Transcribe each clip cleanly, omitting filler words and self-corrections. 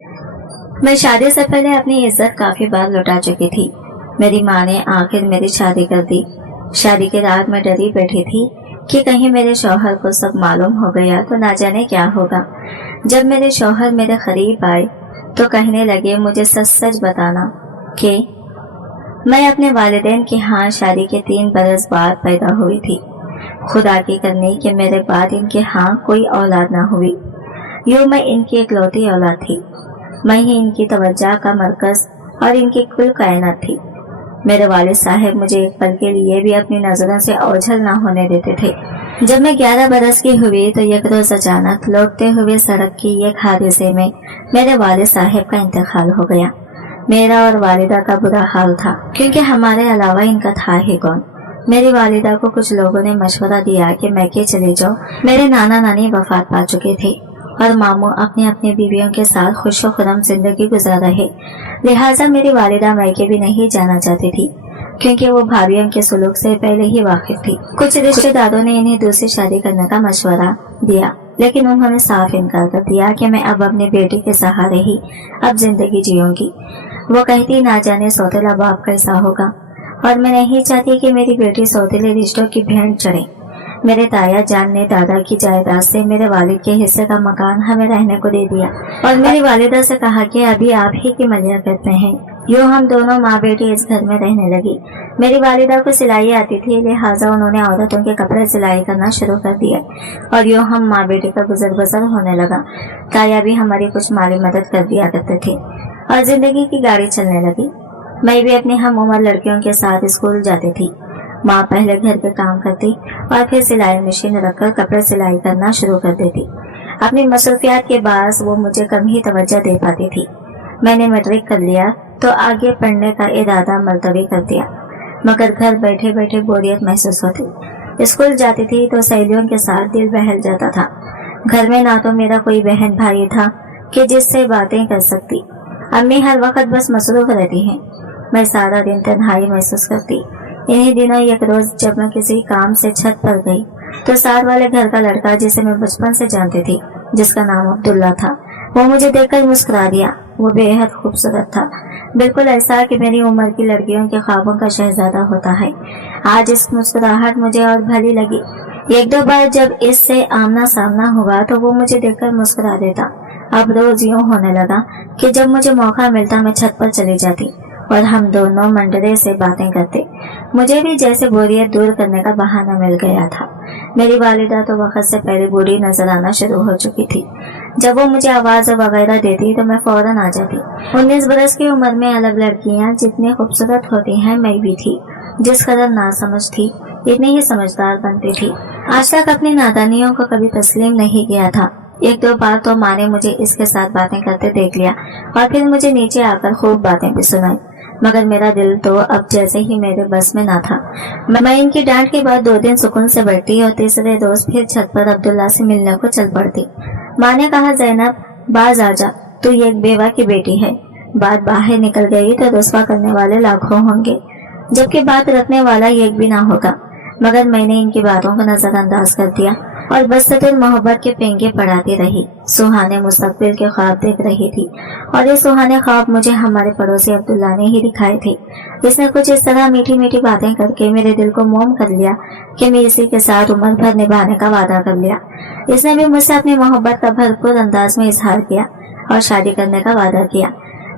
मैं शादी से पहले अपनी इज्जत काफी बार लुटा चुकी थी। मेरी माँ ने आखिर मेरी शादी कर दी। शादी के रात मैं डरी बैठी थी कि कहीं मेरे शौहर को सब मालूम हो गया तो ना जाने क्या होगा। जब मेरे शौहर मेरे करीब आए तो कहने लगे मुझे सच सच बताना कि मैं अपने वालिदैन के यहाँ शादी के 3 बरस बाद पैदा हुई थी। खुदा की करनी कि मेरे बाद इनके यहाँ कोई औलाद ना हुई। यूँ मैं इनकी इकलौती औलाद थी। मैं ही इनकी तवज्जो का मरकज और इनकी कुल कायनात थी। मेरे वालिद साहब मुझे एक पल के लिए भी अपनी नजरों से ओझल ना होने देते थे। जब मैं 11 बरस की हुई तो एक रोज अचानक लौटते हुए सड़क की एक हादसे में मेरे वालिद साहब का इंतकाल हो गया। मेरा और वालिदा का बुरा हाल था क्योंकि हमारे अलावा इनका था ही कौन। मेरी वालिदा को कुछ लोगों ने मशवरा दिया कि मैके चले जाओ। मेरे नाना नानी वफात पा चुके थे और मामू अपनी अपनी बीवियों के साथ खुशो खुरम जिंदगी गुजार रहे। लिहाजा मेरी वालिदा मैके भी नहीं जाना चाहती थी क्योंकि वो भाभियों के सुलूक से पहले ही वाकिफ थी। कुछ रिश्तेदारों ने इन्हें दूसरी शादी करने का मशवरा दिया, लेकिन उन्होंने साफ इनकार कर दिया कि मैं अब अपनी बेटी के सहारे ही अब जिंदगी जीऊंगी। वो कहती ना जाने सौतेला बाप कैसा होगा और मैं नहीं चाहती कि मेरी बेटी सौतेले रिश्तों की भेंट चढ़े। मेरे ताया जान ने दादा की जायदाद से मेरे वालिद के हिस्से का मकान हमें रहने को दे दिया और मेरी वालिदा से कहा कि अभी आप ही की मर्जियां करते हैं। यूँ हम दोनों माँ बेटी इस घर में रहने लगी। मेरी वालिदा को सिलाई आती थी, लिहाजा उन्होंने औरतों के कपड़े सिलाई करना शुरू कर दिया और यूँ हम माँ बेटी का गुजर बसर होने लगा। ताया भी हमारी कुछ माली मदद कर दिया करते थे और जिंदगी की गाड़ी चलने लगी। मैं भी अपनी हम उम्र लड़कियों के साथ स्कूल जाती थी। माँ पहले घर के काम करती और फिर सिलाई मशीन रखकर कपड़े सिलाई करना शुरू कर देती। अपनी मसरूफियात के बायस वो मुझे कम ही तवज्जो दे पाती थी। मैंने मैट्रिक कर लिया तो आगे पढ़ने का इरादा मुलतवी कर दिया, मगर घर बैठे बैठे बोरियत महसूस होती। स्कूल जाती थी तो सहेलियों के साथ दिल बहल जाता था। घर में ना तो मेरा कोई बहन भाई था कि जिससे बातें कर सकती। अम्मी हर वक्त बस मसरूफ रहती हैं। मैं सारा दिन तन्हाई महसूस करती। इन्हीं दिनों एक रोज जब मैं किसी काम से छत पर गई तो साथ वाले घर का लड़का, जिसे मैं बचपन से जानती थी, जिसका नाम अब्दुल्ला था, वो मुझे देखकर मुस्कुरा दिया। वो बेहद खूबसूरत था, बिल्कुल ऐसा कि मेरी उम्र की लड़कियों के ख्वाबों का शहजादा होता है। आज इस मुस्कुराहट मुझे और भली लगी। 1-2 बार जब इससे आमना सामना हुआ तो वो मुझे देखकर मुस्कुरा देता। अब रोज यूं होने लगा कि जब मुझे मौका मिलता मैं छत पर चली जाती और हम दोनों मंडरे से बातें करते। मुझे भी जैसे बोरियत दूर करने का बहाना मिल गया था। मेरी वालिदा तो वक्त से पहले बूढ़ी नजर आना शुरू हो चुकी थी। जब वो मुझे आवाज वगैरह देती तो मैं फौरन आ जाती। 19 बरस की उम्र में अलग लड़कियां जितनी खूबसूरत होती हैं, मैं भी थी। जिस कदर नासमझ थी इतनी ही समझदार बनती थी। आज तक अपनी नादानियों को कभी तस्लीम नहीं किया था। 1-2 बार तो माँ ने मुझे इसके साथ बातें करते देख लिया और फिर मुझे नीचे आकर खूब बातें भी सुनाई, मगर मेरा दिल तो अब जैसे ही मेरे बस में ना था। मैं इनकी डांट के बाद 2 दिन सुकून से बैठती और तीसरे रोज फिर छत पर अब्दुल्ला से मिलने को चल पड़ती। माँ ने कहा, ज़ैनब बाज आजा, तू एक बेवा की बेटी है। बात बाहर निकल गई तो रुस्वा करने वाले लाखों होंगे, जबकि बात रखने वाला एक भी ना होगा। मगर मैंने इनकी बातों को नजरअंदाज कर दिया और बस्तुर मोहब्बत के पेंगे पढ़ाती रही। सुहाने मुस्तकबिल के ख्वाब देख रही थी और ये सुहाने ख्वाब मुझे हमारे पड़ोसी अब्दुल्ला ने ही दिखाए थे। इसने कुछ इस तरह मीठी मीठी बातें करके मेरे दिल को मोम कर लिया कि मैं इसी के साथ उम्र भर निभाने का वादा कर लिया। इसने भी मुझसे अपनी मोहब्बत का भरपूर अंदाज में इजहार किया और शादी करने का वादा किया।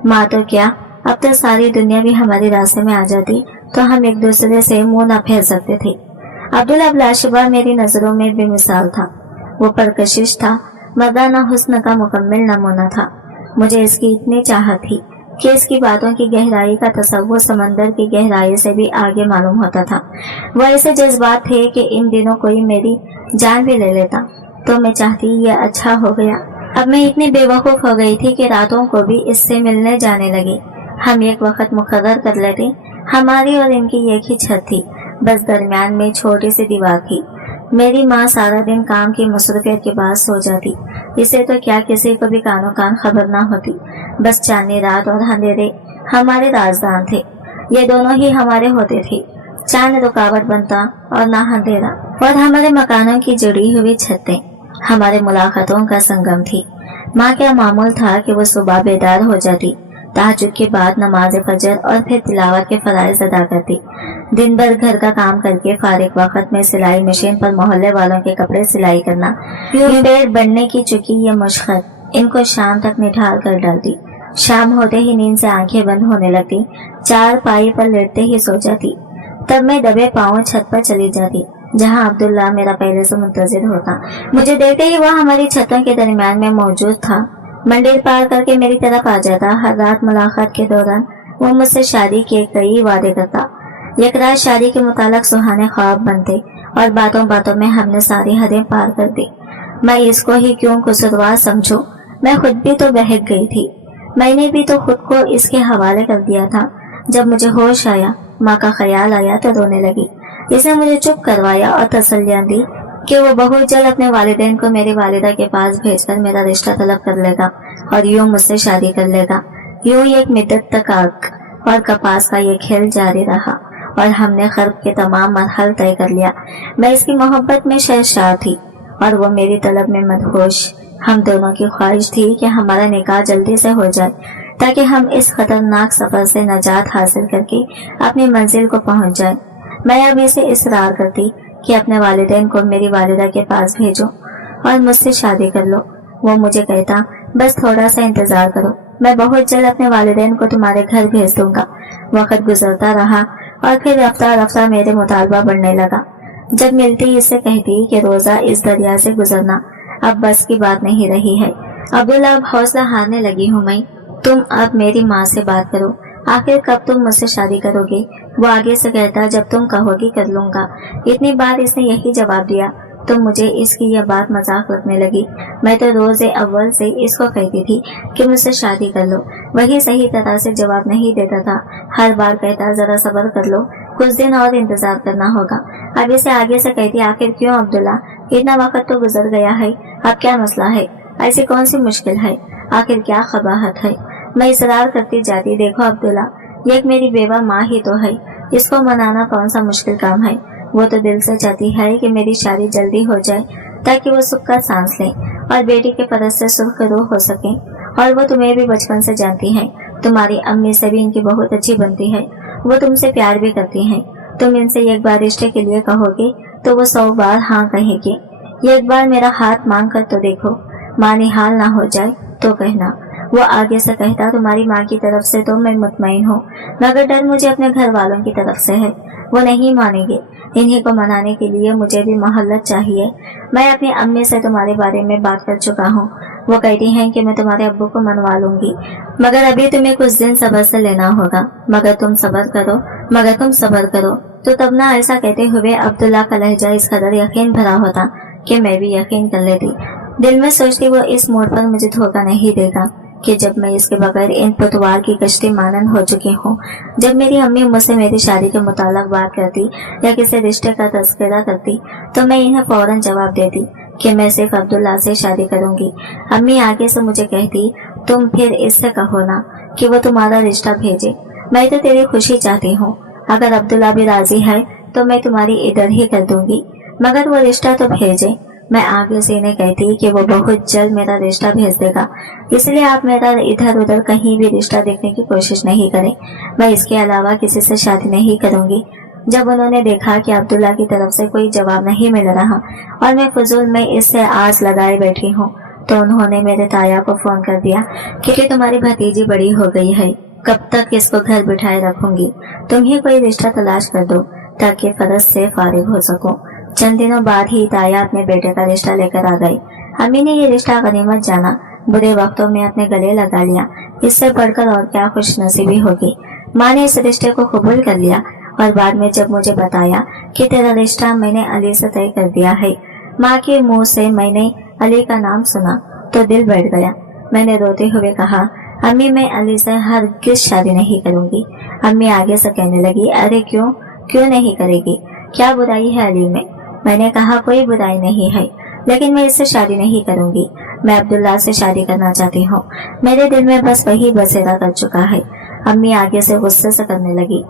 माँ तो क्या, अब तो सारी दुनिया भी हमारे रास्ते में आ जाती तो हम एक दूसरे से मुंह न फेर सकते थे। अब्दुल्ला लाशुबा मेरी नजरों में बेमिसाल था। वो परकशिश था, मर्दाना हुस्न का मुकम्मल नमूना था। मुझे इसकी इतनी चाहत थी कि इसकी बातों की गहराई का तसव्वुर समंदर की गहराई से भी आगे मालूम होता था। वो ऐसे जज्बात थे कि इन दिनों कोई मेरी जान भी ले लेता तो मैं चाहती ये अच्छा हो गया। अब मैं इतनी बेवकूफ हो गई थी कि रातों को भी इससे मिलने जाने लगी। हम एक वक्त मुकर्रर कर लेते। हमारी और इनकी एक ही छत थी, बस दरमियान में छोटी सी दीवार थी। मेरी माँ सारा दिन काम की मसरूफियत के बाद सो जाती। इसे तो क्या किसी को भी कानो कान खबर ना होती। बस चांदनी रात और अंधेरे हमारे राजदान थे। ये दोनों ही हमारे होते थे। चांद रुकावट बनता और ना अंधेरा। और हमारे मकानों की जुड़ी हुई छतें हमारे मुलाकातों का संगम थी। माँ का मामूल था कि वो सुबह बेदार हो जाती, तहज्जुद के बाद नमाज फजर और फिर तिलावत के फराइज अदा करती। दिन भर घर का काम करके फारिग वक्त में सिलाई मशीन पर मोहल्ले वालों के कपड़े सिलाई करना, यूं पेट बढ़ने की चुकी ये मशक्कत इनको शाम तक निढाल कर डालती। शाम होते ही नींद से आंखें बंद होने लगती, चार पाई पर लेटते ही सो जाती। तब मैं दबे पाँव छत पर चली जाती, जहाँ अब्दुल्ला मेरा पहले से मुंतजिर होता। मुझे देखते ही वह हमारी छतों के दरमियान में मौजूद था। मंदिर पार करके मेरी तरफ आ जाता। हर रात मुलाकात के दौरान वो मुझसे शादी के कई वादे करता। एक रात शादी के मुतालिक सुहाने ख्वाब बनते और बातों बातों में हमने सारी हदें पार कर दी। मैं इसको ही क्यों कसूरवार समझूं, मैं खुद भी तो बहक गई थी। मैंने भी तो खुद को इसके हवाले कर दिया था। जब मुझे होश आया, माँ का ख्याल आया तो रोने लगी। इसने मुझे चुप करवाया और तसल्लियां दी कि वो बहुत जल्द अपने वालिदैन को मेरी वालिदा के पास भेजकर मेरा रिश्ता तलब कर लेगा और यूं मुझसे शादी कर लेगा। यूं एक मुद्दत तक आग और कपास का ये खेल जारी रहा और हमने खर्ब के तमाम मरहल तय कर लिया। मैं इसकी मोहब्बत में शर्मसार थी और वो मेरी तलब में मदहोश। हम दोनों की ख्वाहिश थी कि हमारा निकाह जल्दी से हो जाए ताकि हम इस खतरनाक सफर से नजात हासिल करके अपनी मंजिल को पहुंच जाए। मैं अब इसे इसरार करती कि अपने वालिदैन को मेरी वालिदा के पास भेजो और मुझसे शादी कर लो। वो मुझे कहता, बस थोड़ा सा इंतजार करो, मैं बहुत जल्द अपने वालिदैन को तुम्हारे घर भेज दूंगा। वक्त गुजरता रहा और फिर रफ्ता रफ्ता मेरे मुतालबा बढ़ने लगा। जब मिलती इससे कहती कि रोजा इस दरिया से गुजरना अब बस की बात नहीं रही है। अब्दुल्ला, अब हौसला हारने लगी हूँ मैं, तुम अब मेरी माँ से बात करो। आखिर कब तुम मुझसे शादी करोगे? वो आगे से कहता, जब तुम कहोगी कर लूंगा। इतनी बार इसने यही जवाब दिया तो मुझे इसकी यह बात मजाक लगने लगी। मैं तो रोजे अव्वल से इसको कहती थी कि मुझसे शादी कर लो, वही सही तरह से जवाब नहीं देता था। हर बार कहता, जरा सब्र कर लो, कुछ दिन और इंतजार करना होगा। अब इसे आगे से कहती, आखिर क्यों अब्दुल्ला, इतना वक्त तो गुजर गया है, अब क्या मसला है? ऐसी कौन सी मुश्किल है? आखिर क्या खबाहत है? मैं इसरार करती जाती, देखो अब्दुल्ला, ये एक मेरी बेवा माँ ही तो है, इसको मनाना कौन सा मुश्किल काम है। वो तो दिल से चाहती है कि मेरी शादी जल्दी हो जाए ताकि वो सुख का सांस ले और बेटी के परस से सुख रूह हो सके। और वो तुम्हें भी बचपन से जानती है, तुम्हारी अम्मी से भी इनकी बहुत अच्छी बनती है। वो तुमसे प्यार भी करती हैं। तुम इनसे एक बार रिश्ते के लिए कहोगे तो वो 100 बार हाँ कहेगी। एक बार मेरा हाथ मांग कर तो देखो, माँ निहाल ना हो जाए तो कहना। वो आगे से कहता, तुम्हारी माँ की तरफ से तो मैं मुतमईन हूँ, मगर डर मुझे अपने घर वालों की तरफ से है। वो नहीं मानेंगे। इन्हीं को मनाने के लिए मुझे भी मोहल्लत चाहिए। मैं अपनी अम्मी से तुम्हारे बारे में बात कर चुका हूँ। वो कहती हैं कि मैं तुम्हारे अब्बू को मनवा लूंगी, मगर अभी तुम्हें कुछ दिन सब्र से लेना होगा। मगर तुम सब्र करो तो तब ना। ऐसा कहते हुए अब्दुल्ला का लहजा इस कदर यकीन भरा होता कि मैं भी यकीन कर लेती। दिल में सोचती, वो इस मोड़ पर मुझे धोखा नहीं देगा कि जब मैं इसके बगैर इन पतवार की कश्ती मानन हो चुकी हूँ। जब मेरी अम्मी मुझसे मेरी शादी के मुताल्लिक बात करती या किसी रिश्ते का तज़किरा करती तो मैं इन्हें फौरन जवाब देती कि मैं सिर्फ अब्दुल्ला से शादी करूंगी। अम्मी आगे से मुझे कहती, तुम फिर इससे कहो ना कि वो तुम्हारा रिश्ता भेजे। मैं तो तेरी खुशी चाहती हूँ। अगर अब्दुल्ला भी राजी है तो मैं तुम्हारी इधर ही कर दूंगी, मगर वो रिश्ता तो भेजे। मैं आगे से इन्हें कहती कि वो बहुत जल्द मेरा रिश्ता भेज देगा, इसलिए आप मेरा इधर उधर कहीं भी रिश्ता देखने की कोशिश नहीं करें। मैं इसके अलावा किसी से शादी नहीं करूंगी। जब उन्होंने देखा कि अब्दुल्ला की तरफ से कोई जवाब नहीं मिल रहा और मैं फजूल में इससे आस लगाए बैठी हूँ, तो उन्होंने मेरे ताया को फोन कर दिया कि तुम्हारी भतीजी बड़ी हो गई है, कब तक इसको घर बिठाए रखूंगी। तुम ही कोई रिश्ता तलाश कर दो ताकि फर्ज से फारिग हो सको। चंद दिनों बाद ही ताया अपने बेटे का रिश्ता लेकर आ गई। अम्मी ने ये रिश्ता गनीमत जाना, बुरे वक्तों में अपने गले लगा लिया। इससे बढ़कर और क्या खुश नसीबी होगी। माँ ने इस रिश्ते को कबूल कर लिया और बाद में जब मुझे बताया कि तेरा रिश्ता मैंने अली से तय कर दिया है, माँ के मुंह से मैंने अली का नाम सुना तो दिल बैठ गया। मैंने रोते हुए कहा, अम्मी मैं अली से हरगिज़ शादी नहीं करूंगी। अम्मी आगे से कहने लगी, अरे क्यों नहीं करेगी? क्या बुराई है अली में? मैंने कहा, कोई बुराई नहीं है, लेकिन मैं इससे शादी नहीं करूंगी। मैं अब्दुल्ला से शादी करना चाहती हूँ। मेरे दिल में बस वही बसेरा कर चुका है। अम्मी आगे से गुस्से से करने लगी,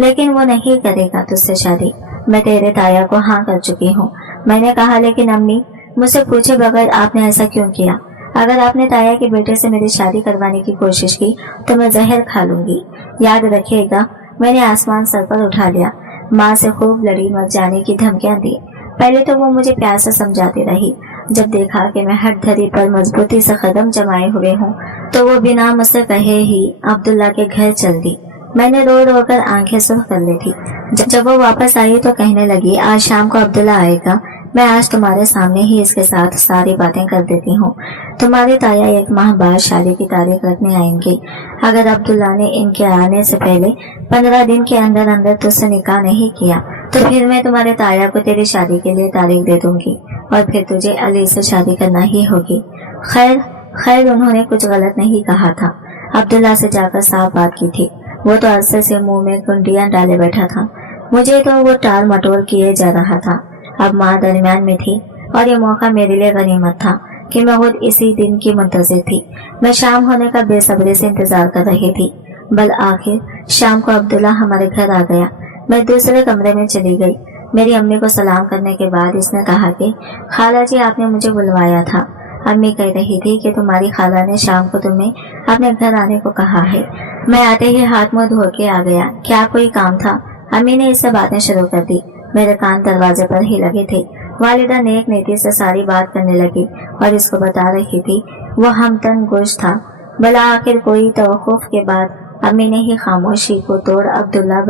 लेकिन वो नहीं करेगा तुझसे शादी। मैं तेरे ताया को हाँ कर चुकी हूँ। मैंने कहा, लेकिन अम्मी मुझसे पूछे बगैर आपने ऐसा क्यों किया? अगर आपने ताया के बेटे से मेरी शादी करवाने की कोशिश की तो मैं जहर खा लूंगी। याद रखिएगा। मैंने आसमान सर पर उठा लिया। माँ से खूब लड़ी, मर जाने की धमकियां दी। पहले तो वो मुझे प्यार से समझाती रही। जब देखा कि मैं हट धरी पर मजबूती से कदम जमाए हुए हूँ तो वो बिना मुझसे कहे ही अब्दुल्ला के घर चल दी। मैंने रो रो कर आंखें सुर्ख कर ली थी। जब वो वापस आई तो कहने लगी, आज शाम को अब्दुल्ला आएगा। मैं आज तुम्हारे सामने ही इसके साथ सारी बातें कर देती हूँ। तुम्हारे ताया 1 माह बाद शादी की तारीख रखने आएंगे। अगर अब्दुल्ला ने इनके आने से पहले 15 दिन के अंदर अंदर तुझसे निकाह नहीं किया तो फिर मैं तुम्हारे ताया को तेरी शादी के लिए तारीख दे दूंगी और फिर तुझे अली से शादी करना ही होगी। खैर उन्होंने कुछ गलत नहीं कहा था। अब्दुल्ला से जाकर साफ बात की थी। वो तो अरसे से मुंह में कुंडियां डाले बैठा था। मुझे तो वो टाल मटोल किए जा रहा था। अब माँ दरमियान में थी और ये मौका मेरे लिए गनीमत था कि मैं खुद इसी दिन की मुंतजिर थी। मैं शाम होने का बेसब्री से इंतजार कर रही थी। बल आखिर शाम को अब्दुल्ला हमारे घर आ गया। मैं दूसरे कमरे में चली गई। मेरी अम्मी को सलाम करने के बाद इसने कहा कि खाला जी, आपने मुझे बुलवाया था। अम्मी कह रही थी कि तुम्हारी खाला ने शाम को तुम्हें अपने घर आने को कहा है। मैं आते ही हाथ मुंह धो के आ गया। क्या कोई काम था? अम्मी ने इससे बातें शुरू कर दी। मेरे कान दरवाजे पर ही लगे थे। वालिदा नेक नीति से सारी बात करने लगी और इसको बता रही थी वो हमतन गोश था। भला आखिर कोई तवक्कुफ के बाद अम्मी ने ही खामोशी को तोड़, अब्दुल्ला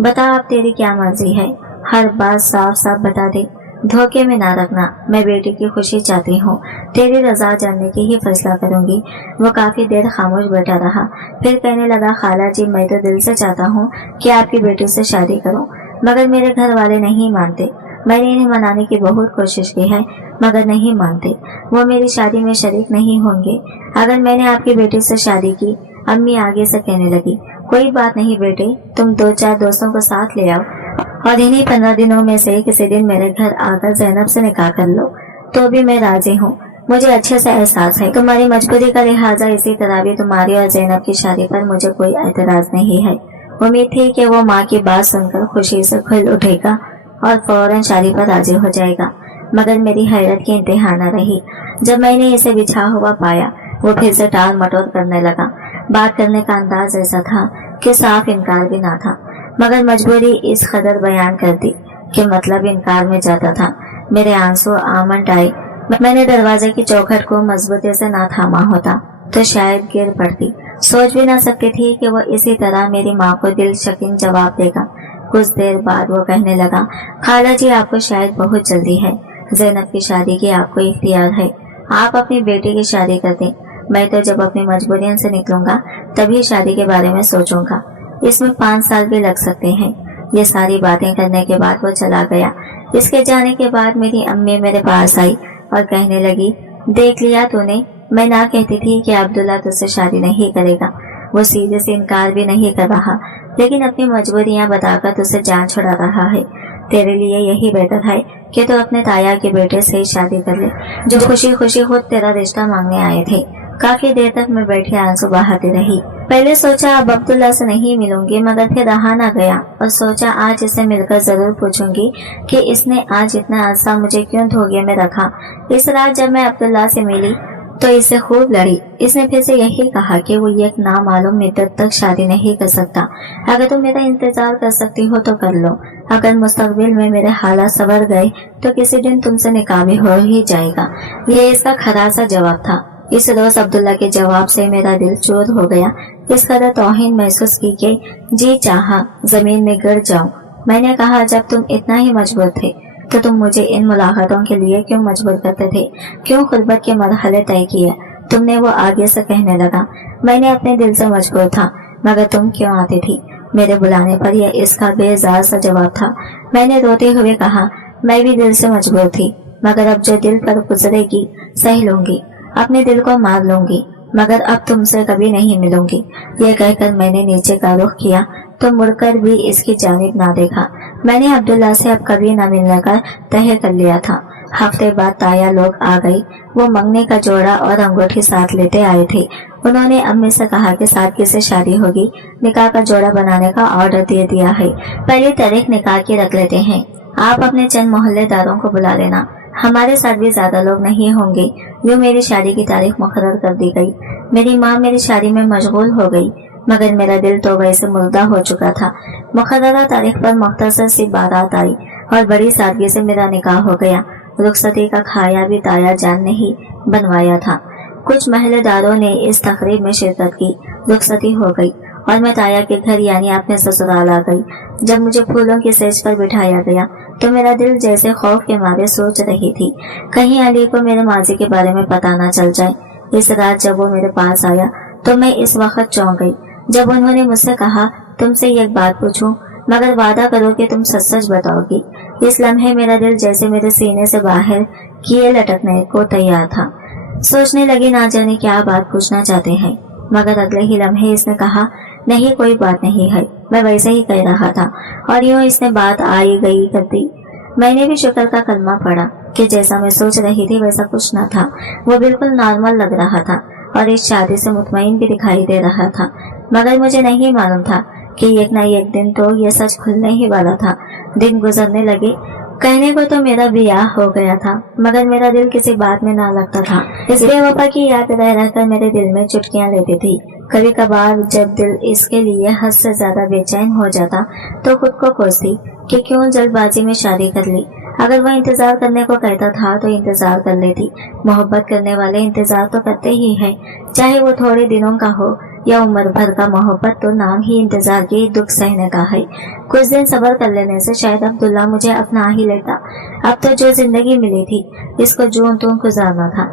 बता अब तेरी क्या मर्जी है? हर बात साफ साफ बता दे, धोखे में ना रखना। मैं बेटी की खुशी चाहती हूँ, तेरी रजा जानने की ही फैसला करूंगी। वो काफी देर खामोश बैठा रहा, फिर कहने लगा, खाला जी, मैं तो दिल से चाहता हूँ कि आपकी बेटी से शादी करूँ, मगर मेरे घर वाले नहीं मानते। मैंने इन्हें मनाने की बहुत कोशिश की है मगर नहीं मानते। वो मेरी शादी में शरीक नहीं होंगे अगर मैंने आपकी बेटी से शादी की। अम्मी आगे से कहने लगी, कोई बात नहीं बेटे, तुम 2-4 दोस्तों को साथ ले आओ और इन्हीं 15 दिनों में से किसी दिन मेरे घर आकर जैनब से निकाह कर लो तो भी मैं राजी हूँ। मुझे अच्छे से एहसास है तुम्हारी मजबूरी का लिहाजा, इसी तरह भी तुम्हारी और जैनब की शादी पर मुझे कोई एतराज नहीं है। उम्मीद थी कि वो माँ की बात सुनकर खुशी से खुल उठेगा और फौरन शादी पर राजी हो जाएगा, मगर मेरी हैरत की इंतहा न रही जब मैंने इसे बिछा हुआ पाया। वो फिर से टाल मटोल करने लगा। बात करने का अंदाज ऐसा था कि साफ इनकार भी ना था, मगर मजबूरी इस कदर बयान कर दी कि मतलब इनकार में जाता था। मेरे आंसू आमंड आए। मैंने दरवाजे की चौखट को मजबूती से ना थामा होता तो शायद गिर पड़ती। सोच भी ना सकती थी कि वो इसी तरह मेरी माँ को दिल शकीन जवाब देगा। कुछ देर बाद वो कहने लगा, खाला जी, आपको शायद बहुत जल्दी है। जैनब की शादी की आपको इख्तियार है, आप अपनी बेटी की शादी कर दें। मैं तो जब अपनी मजबूरियों से निकलूंगा तभी शादी के बारे में सोचूंगा। इसमें 5 साल भी लग सकते हैं। ये सारी बातें करने के बाद वो चला गया। इसके जाने के बाद मेरी अम्मी मेरे पास आई और कहने लगी, देख लिया तूने, मैं ना कहती थी कि अब्दुल्ला तुझसे शादी नहीं करेगा। वो सीधे से इनकार भी नहीं कर रहा, लेकिन अपनी मजबूरियां बताकर तुझसे जान छुड़ा रहा है। तेरे लिए यही बेहतर है कि तू अपने ताया के बेटे से शादी कर ले, जो खुशी खुशी खुद तेरा रिश्ता मांगने आए थे। काफी देर तक मैं बैठी आंसू बहाती रही। पहले सोचा अब अब्दुल्ला से नहीं मिलूंगी, मगर फिर रहा ना गया और सोचा आज इसे मिलकर जरूर पूछूंगी कि इसने आज इतना अरसा मुझे क्यों धोखे में रखा। इस रात जब मैं अब्दुल्ला से मिली तो इससे खूब लड़ी। इसने फिर से यही कहा कि वो एक नामालूम मुद्दत तक शादी नहीं कर सकता। अगर तुम मेरा इंतजार कर सकती हो तो कर लो, अगर मुस्तकबिल में मेरे हालात संवर गए तो किसी दिन तुमसे निकाह भी हो ही जाएगा। ये इसका खरा सा जवाब था। इस रोज अब्दुल्ला के जवाब से मेरा दिल चूर हो गया। इस कदर तौहीन महसूस की कि जी चाहा जमीन में गिर जाऊं। मैंने कहा, जब तुम इतना ही मजबूर थे तो तुम मुझे इन मुलाकातों के लिए क्यों मजबूर करते थे, क्यों खुर्बत के मरहले तय किए तुमने? वो आगे से कहने लगा, मैंने अपने दिल से मजबूर था, मगर तुम क्यों आती थी मेरे बुलाने पर? यह इसका बेजार सा जवाब था। मैंने रोते हुए कहा, मैं भी दिल से मजबूर थी, मगर अब जो दिल पर गुजरेगी सह लूंगी, अपने दिल को मार लूंगी, मगर अब तुमसे कभी नहीं मिलूंगी। ये कहकर मैंने नीचे का रुख किया तो मुड़कर भी इसकी जानिब ना देखा। मैंने अब्दुल्ला से अब कभी न मिलने का तय कर लिया था। हफ्ते बाद ताया लोग आ गई। वो मंगने का जोड़ा और अंगूठी साथ लेते आए थे। उन्होंने अम्मी से कहा कि सादगी से शादी होगी, निकाह का जोड़ा बनाने का ऑर्डर दे दिया है। पहली तारीख निकाह की रख लेते हैं, आप अपने चंद मोहल्लेदारों को बुला लेना, हमारे साथ भी ज्यादा लोग नहीं होंगे। यूं मेरी शादी की तारीख मुकर्रर कर दी गई। मेरी माँ मेरी शादी में मशगूल हो गई, मगर मेरा दिल तो वैसे मुर्दा हो चुका था। मुकर्ररा तारीख पर मुख्तसर सी बारात आई और बड़ी सादगी से मेरा निकाह हो गया। रुखसती का खाया भी ताया जान ने ही बनवाया था। कुछ महल्लेदारों ने इस तकरीब में शिरकत की। रुखसती हो गई और मैं ताया के घर यानी अपने ससुराल आ गई। जब मुझे फूलों की सेज पर बिठाया गया तो मेरा दिल जैसे खौफ के मारे सोच रही थी, कहीं अली को मेरे माजी के बारे में पता ना चल जाए। इस रात जब वो मेरे पास आया तो मैं इस वक्त चौंक गई जब उन्होंने मुझसे कहा, तुमसे एक बात पूछूं, मगर वादा करो कि तुम सच सच बताओगी। इस लम्हे मेरा दिल जैसे मेरे सीने से बाहर किए लटकने को तैयार था। सोचने लगी ना जाने क्या बात पूछना चाहते हैं, मगर अगले ही लम्हे इसने कहा, नहीं कोई बात नहीं है। मैं वैसे ही कह रहा था और यूं इसने बात आई गई कर दी। मैंने भी शुक्र का कलमा पढ़ा कि जैसा मैं सोच रही थी वैसा कुछ न था। वो बिल्कुल नॉर्मल लग रहा था और इस शादी से मुतमईन भी दिखाई दे रहा था, मगर मुझे नहीं मालूम था कि एक न एक दिन तो ये सच खुलने ही वाला था। दिन गुजरने लगे। कहने को तो मेरा ब्याह हो गया था, मगर मेरा दिल किसी बात में ना लगता था। इस बेवफा की याद रह रहकर मेरे दिल में चुटकियां लेती थी। कभी कभार जब दिल इसके लिए हद से ज्यादा बेचैन हो जाता तो खुद को कोसती कि क्यों जल्दबाजी में शादी कर ली। अगर वह इंतजार करने को कहता था तो इंतजार कर लेती। मोहब्बत करने वाले इंतजार तो करते ही हैं, चाहे वो थोड़े दिनों का हो या उम्र भर का। मोहब्बत तो नाम ही इंतजार की दुख सहने का है। कुछ दिन सब्र कर लेने से शायद अब्दुल्ला मुझे अपना ही लेता। अब तो जो जिंदगी मिली थी इसको जून तूं गुजारना था।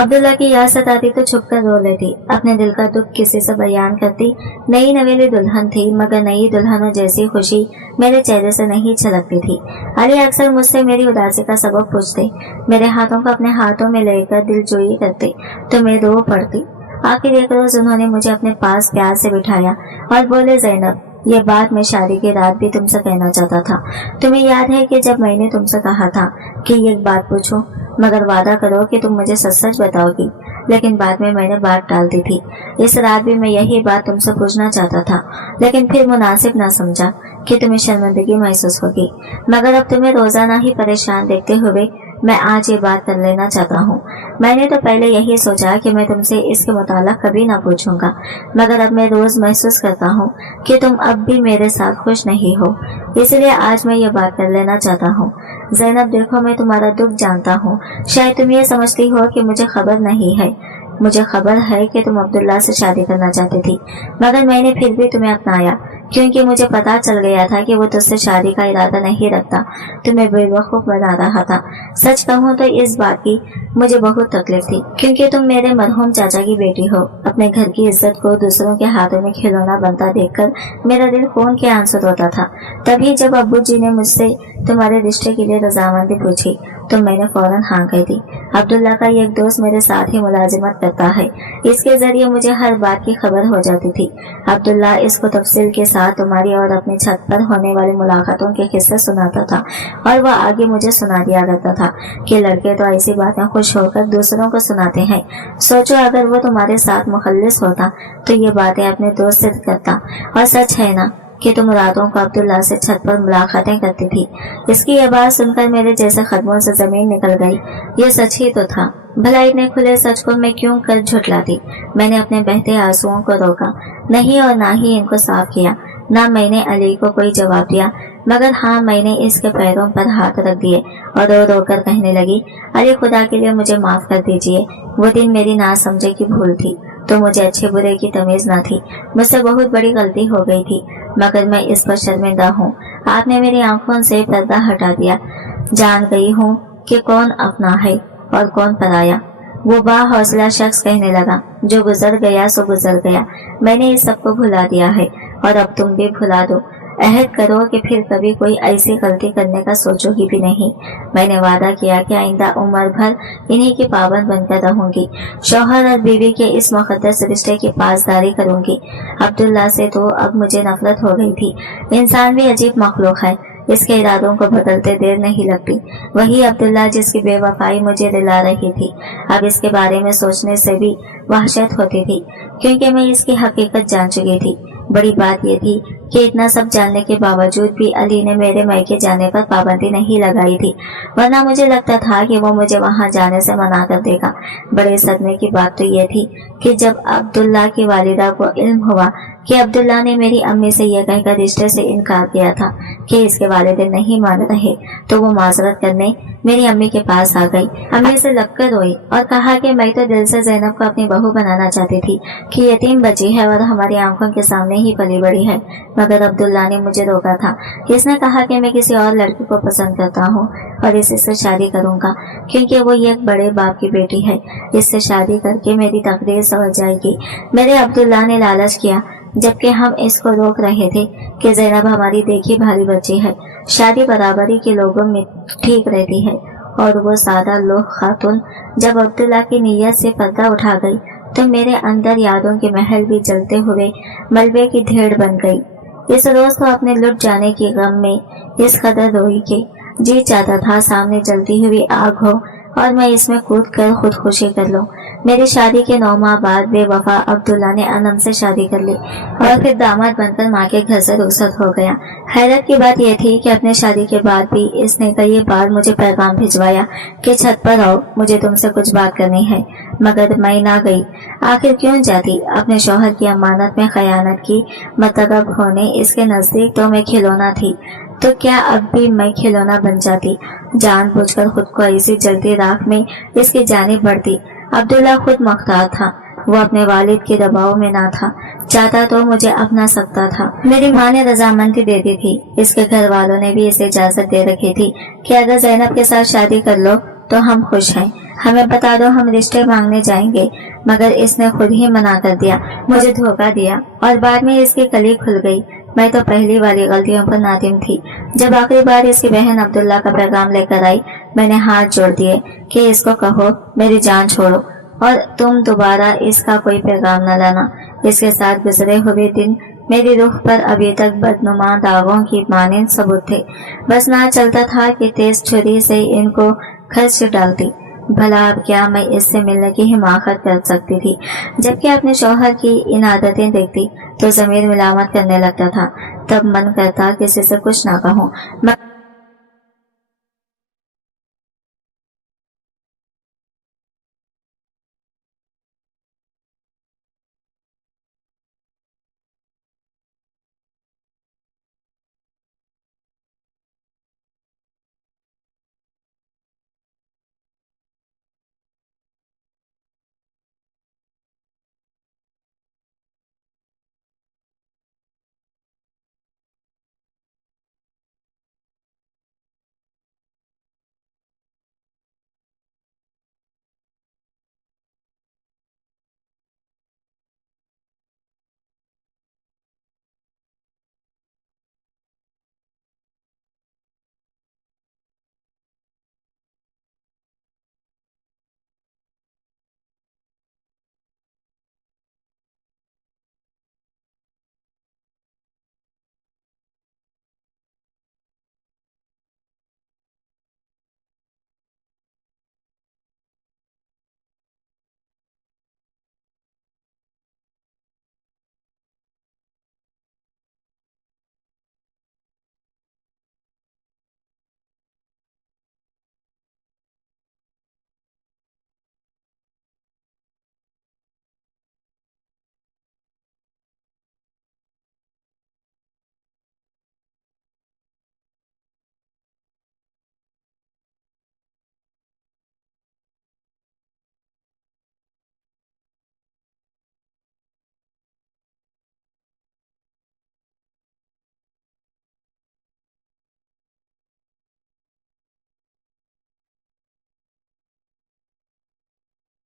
अब्दुल्ला की याद सताती तो छुप कर रो लेती, अपने दिल का दुख किसी से बयान करती। नई नवेली दुल्हन थी, मगर नई दुल्हनों जैसी खुशी मेरे चेहरे से नहीं छलकती थी। अली अक्सर मुझसे मेरी उदासी का सबब पूछते, मेरे हाथों को अपने हाथों में लेकर दिलजोई करते तो मैं रो पड़ती। आखिर एक रोज उन्होंने मुझे अपने पास प्यार से बिठाया और बोले, ज़ैनब, ये बात मैं शादी की रात भी तुमसे कहना चाहता था। तुम्हें याद है कि जब मैंने तुमसे कहा था कि एक बात पूछूं, मगर वादा करो कि तुम मुझे सच सच बताओगी, लेकिन बाद में मैंने बात टाल दी थी। इस रात भी मैं यही बात तुमसे पूछना चाहता था, लेकिन फिर मुनासिब ना समझा कि तुम्हें शर्मिंदगी महसूस होगी। मगर अब तुम्हें रोजाना ही परेशान देखते हुए मैं आज ये बात कर लेना चाहता हूँ। मैंने तो पहले यही सोचा कि मैं तुमसे इसके मुताल्लिक़ कभी ना पूछूंगा, मगर अब मैं रोज महसूस करता हूँ कि तुम अब भी मेरे साथ खुश नहीं हो, इसलिए आज मैं ये बात कर लेना चाहता हूँ। ज़ैनब, देखो, मैं तुम्हारा दुख जानता हूँ। शायद तुम ये समझती हो कि मुझे खबर नहीं है। मुझे खबर है कि तुम अब्दुल्ला से शादी करना चाहती थी, मगर मैंने फिर भी तुम्हें अपनाया क्योंकि मुझे पता चल गया था कि वो तुझसे शादी का इरादा नहीं रखता, तुम्हें बेवकूफ बना रहा था। सच कहूँ तो इस बात की मुझे बहुत तकलीफ थी, क्योंकि तुम मेरे मरहूम चाचा की बेटी हो। अपने घर की इज्जत को दूसरों के हाथों में खिलौना बनता देखकर मेरा दिल खून के आंसू रोता था। तभी जब अब्बू जी ने मुझसे तुम्हारे रिश्ते के लिए रजामंदी पूछी तो मैंने फौरन हाँ कह दी। अब्दुल्ला का एक दोस्त मेरे साथ ही मुलाजिमत करता है, इसके जरिए मुझे हर बात की खबर हो जाती थी। अब्दुल्ला इसको तफसील के साथ तुम्हारी और अपनी छत पर होने वाली मुलाकातों के किस्से सुनाता था और वह आगे मुझे सुना दिया करता था कि लड़के तो ऐसी बातें खुश होकर दूसरों को सुनाते हैं। सोचो, अगर वो तुम्हारे साथ मुखल्लिस होता तो ये बातें अपने दोस्त से करता। और सच है ना कि तुम रातों को अब्दुल्ला से छत पर मुलाकातें करती थी। इसकी ये बात सुनकर मेरे जैसे कदमों से जमीन निकल गई। ये सच ही तो था। भला इतने खुले सच को मैं क्यों कर झुठलाती। मैंने अपने बहते आंसुओं को रोका नहीं और ना ही इनको साफ किया। ना मैंने अली को कोई जवाब दिया, मगर हाँ, मैंने इसके पैरों पर हाथ रख दिए और रो रो कर कहने लगी, अली, खुदा के लिए मुझे माफ कर दीजिए। वो दिन मेरी ना समझे की भूल थी, तो मुझे अच्छे बुरे की तमीज न थी। मुझसे बहुत बड़ी गलती हो गई थी, मगर मैं इस पर शर्मिंदा हूँ। आपने मेरी आंखों से पर्दा हटा दिया। जान गई हूँ कि कौन अपना है और कौन पराया। वो बाहौसला शख्स कहने लगा, जो गुजर गया सो गुजर गया। मैंने इस सबको भुला दिया है और अब तुम भी भुला दो। अहद करो कि फिर कभी कोई ऐसी गलती करने का सोचोगी भी नहीं। मैंने वादा किया कि आइंदा उम्र भर इन्हीं की पाबंद बनकर रहूंगी। शौहर और बीवी के इस मुकद्दस रिश्ते की पासदारी करूंगी। अब्दुल्ला से तो अब मुझे नफरत हो गई थी। इंसान भी अजीब मखलूक है, इसके इरादों को बदलते देर नहीं लगती। वही अब्दुल्ला जिसकी बेवफाई मुझे रिला रही थी, अब इसके बारे में सोचने से भी वहशत होती थी, क्योंकि मैं इसकी हकीकत जान चुकी थी। बड़ी बात यह थी कि इतना सब जानने के बावजूद भी अली ने मेरे मायके जाने पर पाबंदी नहीं लगाई थी, वरना मुझे लगता था कि वो मुझे वहां जाने से मना कर देगा। बड़े सदमे की बात तो यह थी कि जब अब्दुल्ला की वालिदा को इल्म हुआ कि अब्दुल्ला ने मेरी अम्मी से यह कहकर रिश्ते से इनकार किया था कि इसके वालिदैन नहीं मान रहे, तो वो माजरत करने मेरी अम्मी के पास आ गई। अम्मी से लगकर रोई और कहा कि मैं तो दिल से ज़ैनब को अपनी बहू बनाना चाहती थी कि यतीम बची है और हमारी आंखों के सामने ही पली बड़ी है, मगर अब्दुल्ला ने मुझे रोका था। इसने कहा कि मैं किसी और लड़की को पसंद करता हूँ और इसी से शादी करूंगा, क्योंकि वो एक बड़े बाप की बेटी है, इससे शादी करके मेरी तकदीर संवर जाएगी। मेरे अब्दुल्ला ने लालच किया, जबकि हम इसको रोक रहे थे कि ज़ैनब हमारी देखी भारी बच्ची है, शादी बराबरी के लोगों में ठीक रहती है। और वो सादा लोग खातून जब अब्दुल्ला की नीयत से पर्दा उठा गई तो मेरे अंदर यादों के महल भी जलते हुए मलबे की ढेर बन गई। इस रोज को अपने लुट जाने के गम में इस कदर रोई कि जी चाहता था सामने जलती हुई आग हो और मैं इसमें कूद कर खुदकुशी कर लूं। मेरी शादी के 9 माह बाद बेवफा अब्दुल्ला ने अनम से शादी कर ली और फिर दामाद बनकर माँ के घर से रुखसत हो गया। हैरत की बात यह थी कि अपने शादी के बाद भी इसने कई बार मुझे पैगाम भिजवाया कि छत पर आओ, मुझे तुमसे कुछ बात करनी है, मगर मैं ना गई। आखिर क्यों जाती? अपने शौहर की अमानत में खयानत की मतलब होने इसके नजदीक तो मैं खिलौना थी, तो क्या अब भी मैं खिलौना बन जाती? जानबूझकर खुद को ऐसी जलती राख में इसकी जानिब बढ़ती। अब्दुल्ला खुद मुख्तार था, वो अपने वालिद के दबाव में ना था, चाहता तो मुझे अपना सकता था। मेरी माँ ने रजामंदी दे दी थी, इसके घर वालों ने भी इसे इजाजत दे रखी थी कि अगर ज़ैनब के साथ शादी कर लो तो हम खुश हैं, हमें बता दो, हम रिश्ते मांगने जाएंगे। मगर इसने खुद ही मना कर दिया, मुझे धोखा दिया और बाद में इसकी कली खुल गई। मैं तो पहली वाली गलतियों पर नादिम थी। जब आखिरी बार इसकी बहन अब्दुल्ला का पैगाम लेकर आई, मैंने हाथ जोड़ दिए कि इसको कहो मेरी जान छोड़ो और तुम दोबारा इसका कोई पैगाम न लाना। इसके साथ गुजरे हुए दिन मेरी रूह पर अभी तक बदनुमा दागों की मानिंद सबूत थे। बस ना चलता था कि तेज छुरी से इनको खर्च डालती। भला अब क्या मैं इससे मिलने की हिमाकत कर सकती थी? जबकि अपने शौहर की इन आदतें देखती तो ज़मीर मिलामत करने लगता था। तब मन करता किसी से कुछ ना कहूँ।